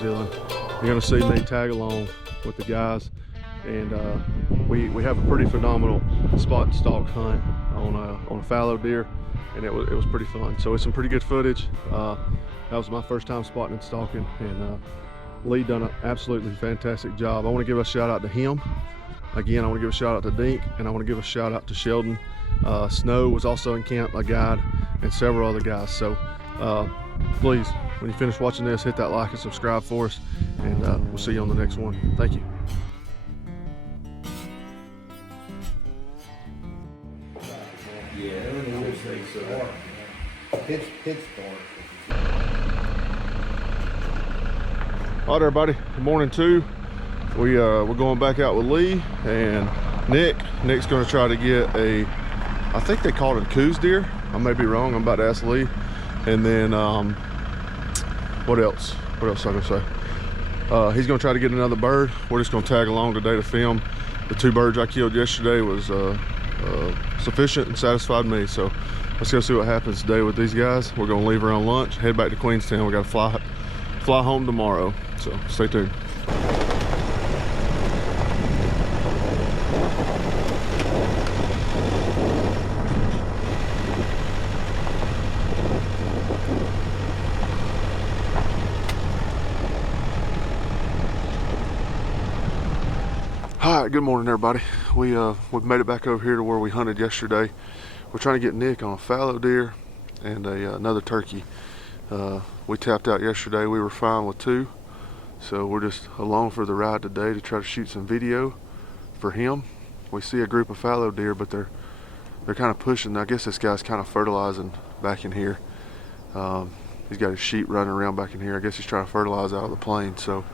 Zealand. You're gonna see me tag along with the guys, and we have a pretty phenomenal spot and stalk hunt on a fallow deer, and it was pretty fun. So it's some pretty good footage. That was my first time spotting and stalking, and Lee done an absolutely fantastic job. I want to give a shout out to him. Again, I want to give a shout out to Dink, and I want to give a shout out to Sheldon. Snow was also in camp, my guide, and several other guys. So please, when you finish watching this, hit that like and subscribe for us, and we'll see you on the next one. Thank you. Yeah, everything will stay so. It's dark. All right, everybody. Good morning too. We're going back out with Lee and Nick. Nick's going to try to get a, I think they called it a coos deer. I may be wrong. I'm about to ask Lee. And then what else? What else am I gonna say? He's gonna try to get another bird. We're just gonna tag along today to film. The 2 birds I killed yesterday was sufficient and satisfied me. So let's go see what happens today with these guys. We're gonna leave around lunch, head back to Queenstown. We gotta fly home tomorrow. So stay tuned. All right, good morning everybody. We've made it back over here to where we hunted yesterday. We're trying to get Nick on a fallow deer and another turkey. We tapped out yesterday. We were fine with 2, so we're just along for the ride today to try to shoot some video for him. We see a group of fallow deer, but they're kind of pushing. I guess this guy's kind of fertilizing back in here. He's got his sheep running around back in here. I guess he's trying to fertilize out of the plain. So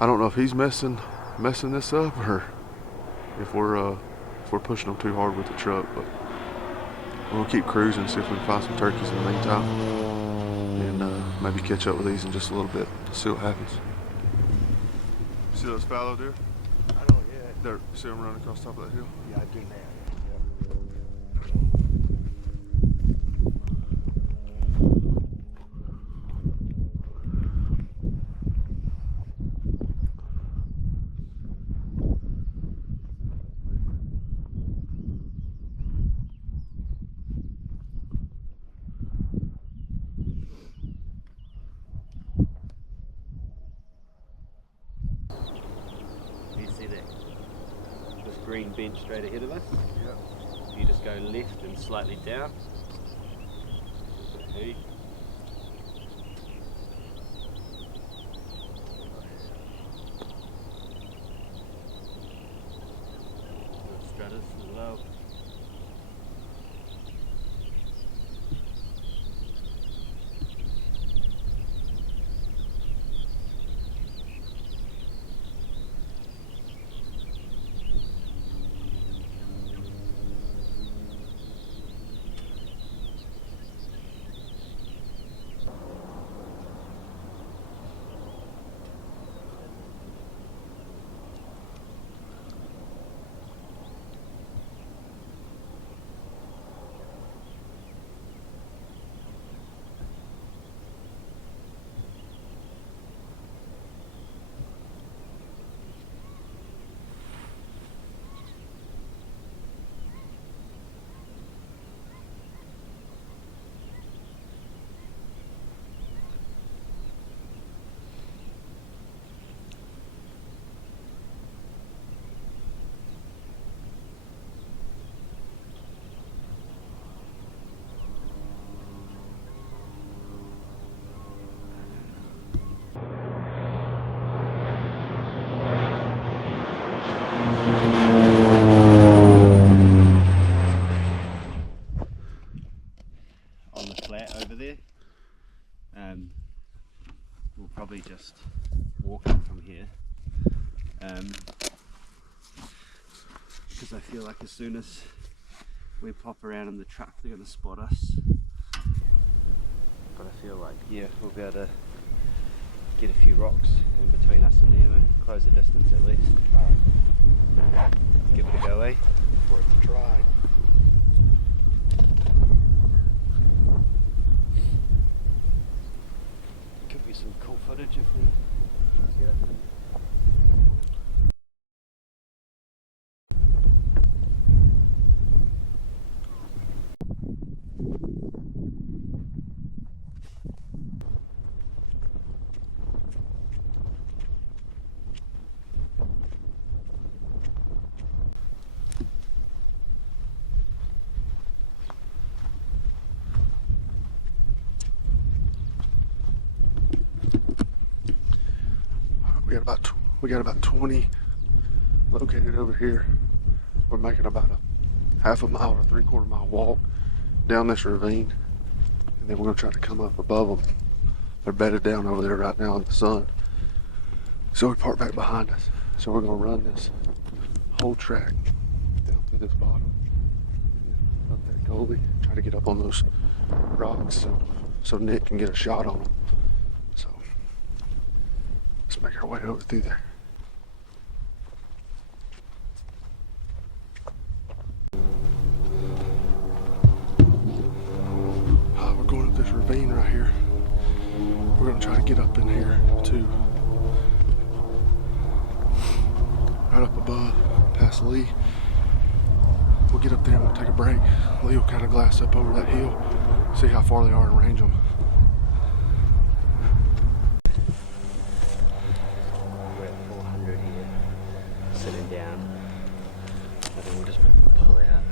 I don't know if he's messing this up, or if we're pushing them too hard with the truck, but we'll keep cruising, see if we can find some turkeys in the meantime, and maybe catch up with these in just a little bit, see what happens. See those fallow deer? I don't yet. See them running across the top of that hill? Yeah, I do now. Green bench straight ahead of us. Yep. You just go left and slightly down. Okay. Stratus as well. Over there, we'll probably just walk up from here, because I feel like as soon as we pop around in the truck they're going to spot us, but I feel like, yeah, we'll be able to get a few rocks in between us and them and close the distance at least. Give it a go, eh? Worth a try. Could be some cool footage if we we got about 20 located over here. We're making about a half a mile or 3/4 mile walk down this ravine, and then we're gonna try to come up above them. They're bedded down over there right now in the sun. So we park back behind us. So we're gonna run this whole track down through this bottom, and then up that gully, try to get up on those rocks so Nick can get a shot on them. So let's make our way over through there. We're going up this ravine right here. We're gonna try to get up in here too. Right up above, past Lee. We'll get up there and we'll take a break. Lee will kind of glass up over that hill, see how far they are and range them. We're at 400 here, sitting down. I think we'll just pull out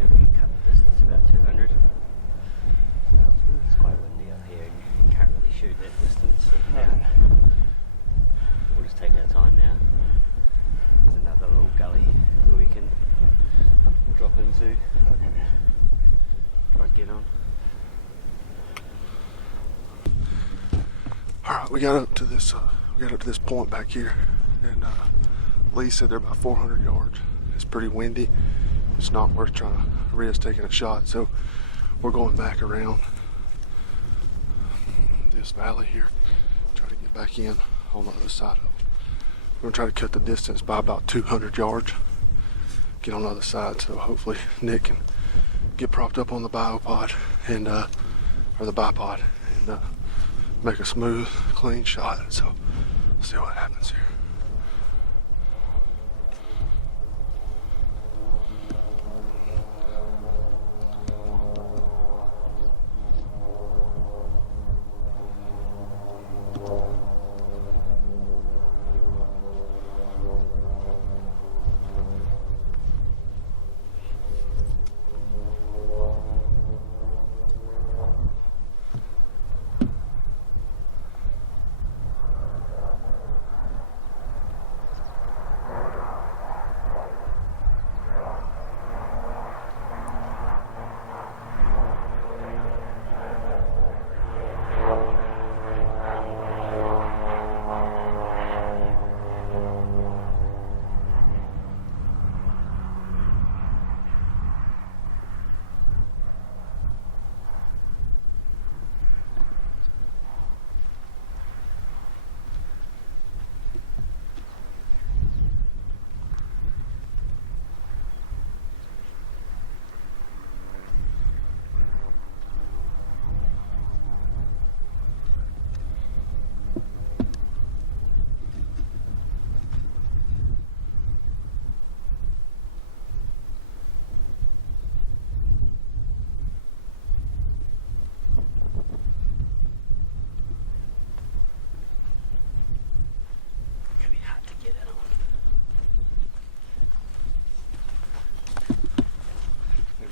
and we can cut the distance about 200. It's quite windy up here and you can't really shoot that distance sitting down. We'll just take our time now. There's another little gully where we can drop into. Try to get on. All right, we got up to this point back here, and Lee said they're about 400 yards. It's pretty windy. It's not worth trying to risk taking a shot, so we're going back around this valley here, try to get back in on the other side of it. We're gonna try to cut the distance by about 200 yards, get on the other side, so hopefully Nick can get propped up on the biopod and or the bipod and make a smooth, clean shot. So let's see what happens here.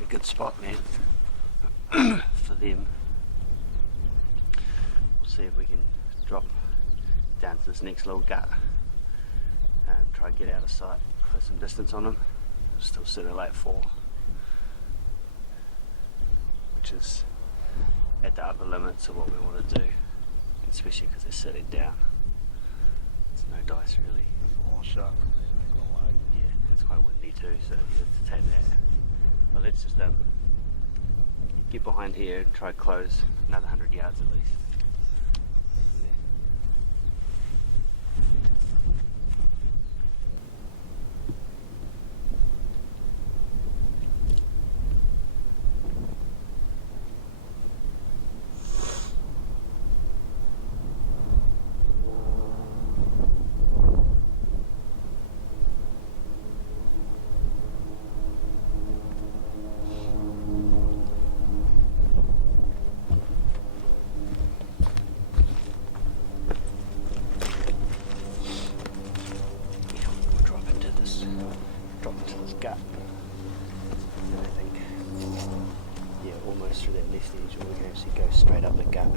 Good spot, man, for them. We'll see if we can drop down to this next little gut and try to get out of sight, close some distance on them. Still sit at like 4, which is at the upper limits of what we want to do, especially because they're sitting down. It's no dice really. All shot. Yeah, it's quite windy too, so you have to take that. But let's just get behind here and try to close another 100 yards at least. Gut. And I think, yeah, almost through that left edge, we can actually go straight up the gut.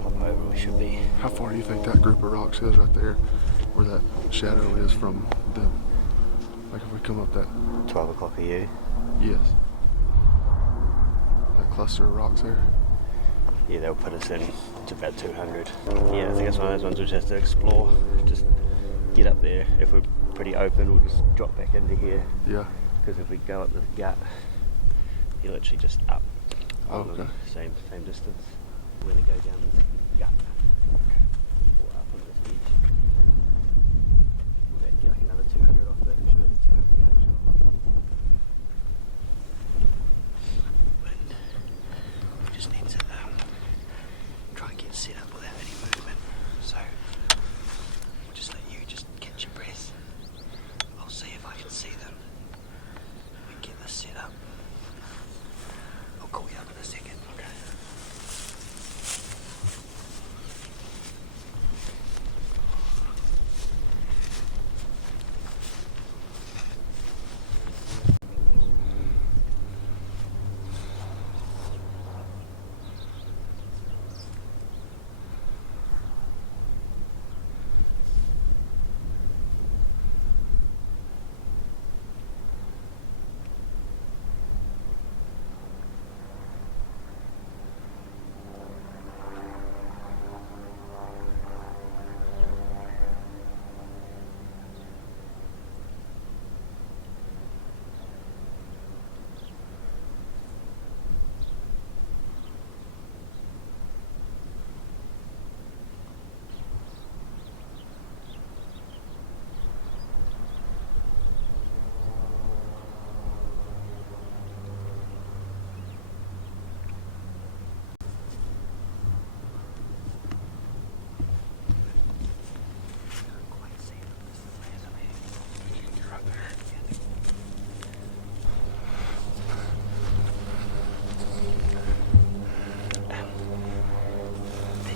pop over, we should be. How far do you think that group of rocks is right there, where that shadow is from them? Like if we come up that, 12 o'clock are you? yes, that cluster of rocks there. Yeah, they'll put us in to about 200. Yeah, I think it's one of those ones we just have to explore. Just get up there. If we're pretty open, we'll just drop back into here. Yeah. Because if we go up the gut, you're literally just up. Oh, on the okay. Same distance. We're gonna go down the gut. Or up on this edge. We'll get like another 200 off it. I'm sure it's 200 yards. And we just need to try and get set up without any movement. So we'll just let you just catch your breath. I'll see if I can see them. We get this set up. I'll call you up in a second. Okay.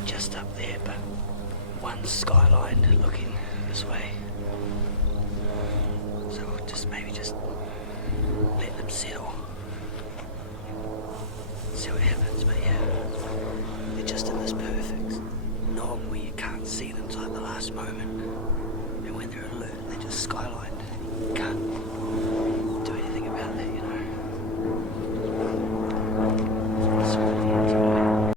Just up there, but one skyline looking this way. So we'll just maybe just let them settle. See what happens, but yeah. They're just in this perfect knob where you can't see them until the last moment. And when they're alert, they're just skylined. You can't do anything about that, you know. It's really enjoyable.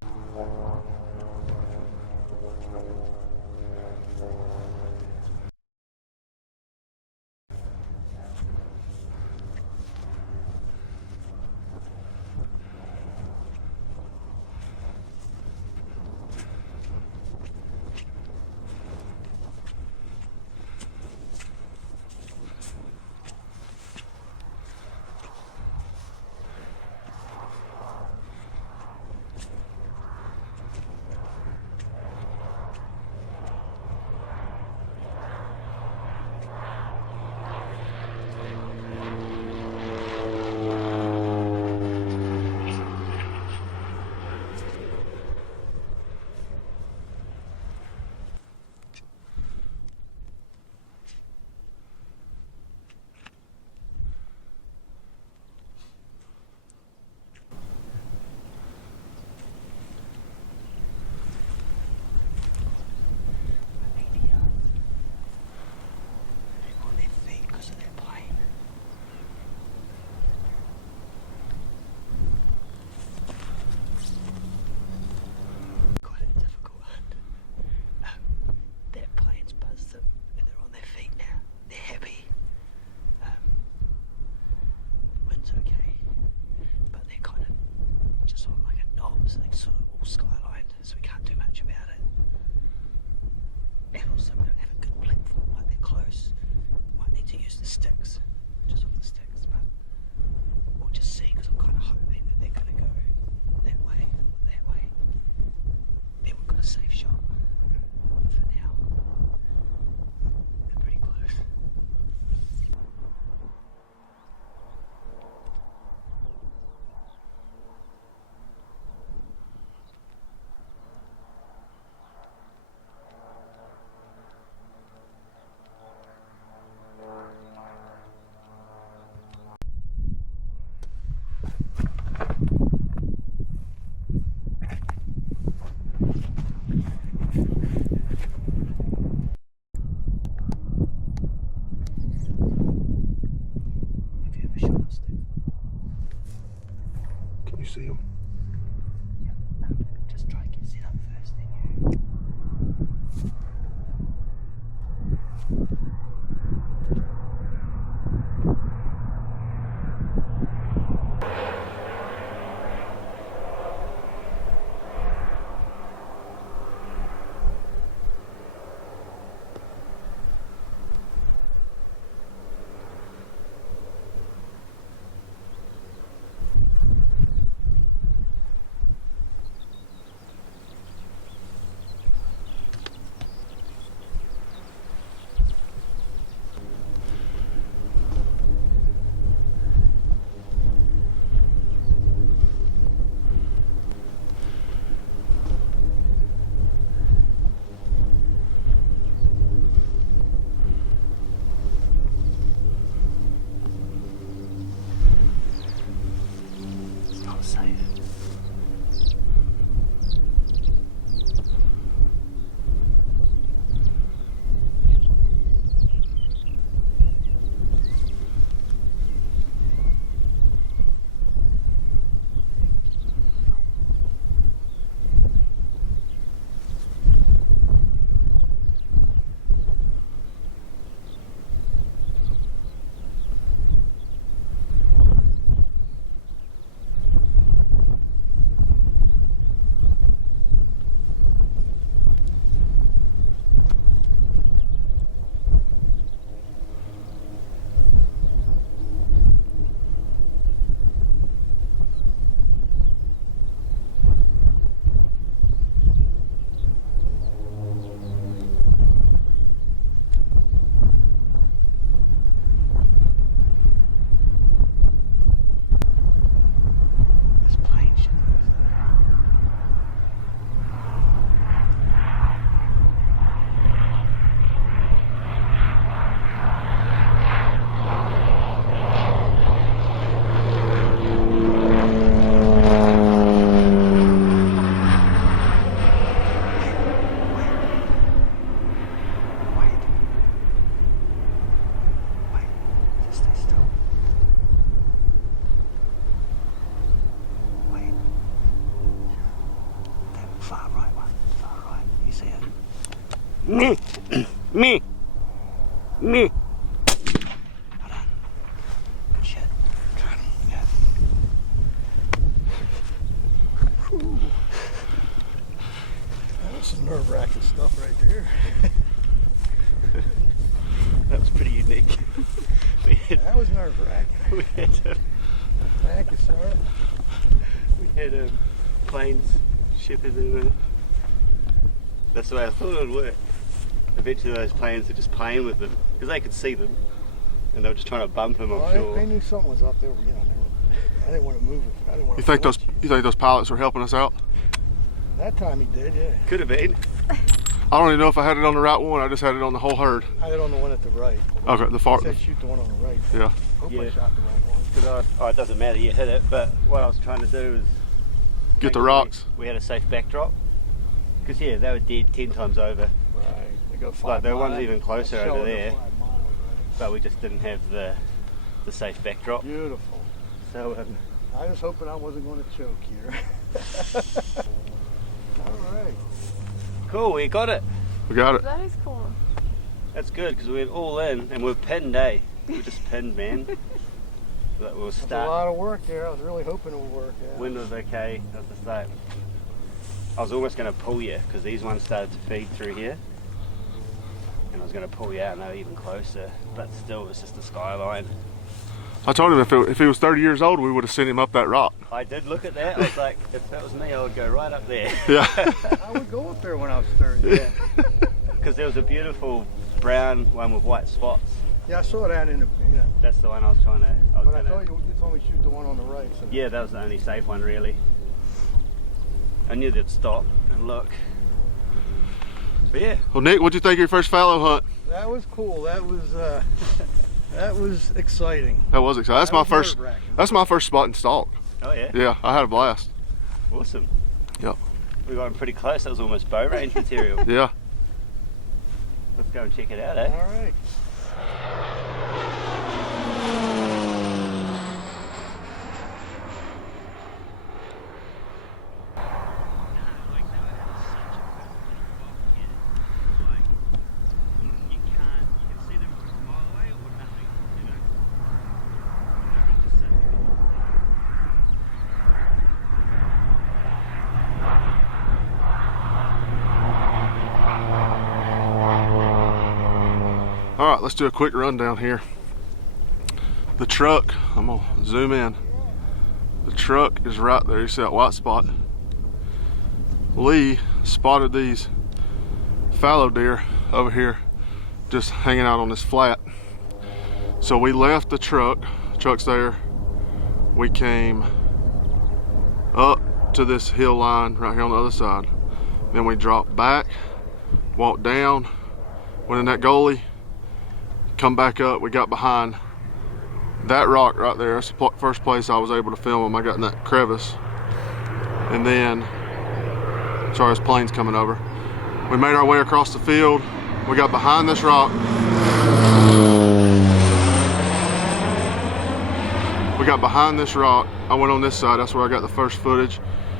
just try to get set up first, then you. Safe. Me. Me. Me. Hold on. Good shit. Yeah. Whew. That was some nerve-wracking stuff right there. That was pretty unique. That was nerve-wracking. We had Thank you, sir. we had planes shipping in. That's the way I thought it would work. Eventually those planes were just playing with them because they could see them and they were just trying to bump them, I'm sure. They knew something was up there, you know. I didn't want to move it. I didn't want You to. think those pilots were helping us out? That time he did, yeah. Could have been. I don't even know if I had it on the right one. I just had it on the whole herd. I had it on the one at the right. Okay, the far. He said shoot the one on the right. Yeah. Hope Yeah. I shot the right one. Because it doesn't matter, you hit it, but what I was trying to do is Get the make sure rocks. we had a safe backdrop. Because yeah, they were dead 10 times over, Right. They go 5 Like, there miles. one's even closer That's over showing the there. 5 miles, right. but we just didn't have the safe backdrop. Beautiful. So I was hoping I wasn't going to choke here. All right. cool, we got it. We got it. That is cool. That's good because we went all in and we're pinned, eh? We're just pinned, man. But we'll That's a start. lot of work there. I was really hoping it would work. Yeah. Wind was okay at the start. I was almost going to pull you because these ones started to feed through here. And I was going to pull you out and they were even closer. But still, it's just the skyline. I told him if he was 30 years old, we would have sent him up that rock. I did look at that. I was like, if that was me, I would go right up there. Yeah. I would go up there when I was 30. Yeah. Because there was a beautiful brown one with white spots. Yeah, I saw that in the. Yeah. That's the one I was trying to. But I thought you told me shoot the one on the right. So. Yeah, that was the only safe one, really. I knew they'd stop and look. But yeah. Well, Nick, what'd you think of your first fallow hunt? That was cool. That was exciting. That was exciting. That's That my was first. nerve-wracking. That's my first spot in Stalk. Oh yeah. Yeah, I had a blast. Awesome. Yep. We got pretty close. That was almost bow range material. Yeah. Let's go and check it out, eh? All right. All right, let's do a quick rundown here. The truck, I'm gonna zoom in. The truck is right there. You see that white spot? Lee spotted these fallow deer over here just hanging out on this flat. So we left the truck's there. We came up to this hill line right here on the other side. Then we dropped back, walked down, went in that gully, come back up. We got behind that rock right there. That's the first place I was able to film them. I got in that crevice. And then, sorry, this plane's coming over. We made our way across the field. We got behind this rock. We got behind this rock. I went on this side. That's where I got the first footage.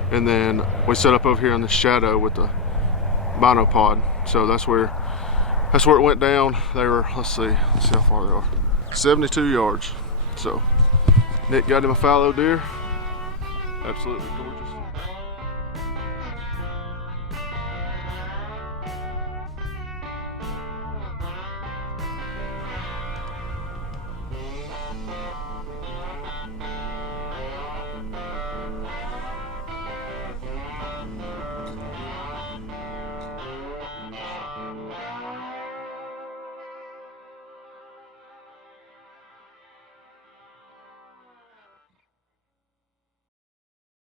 And then we set up over here in the shadow with the monopod. So that's where it went down. They were, let's see how far they are. 72 yards. So Nick got him a fallow deer. Absolutely gorgeous.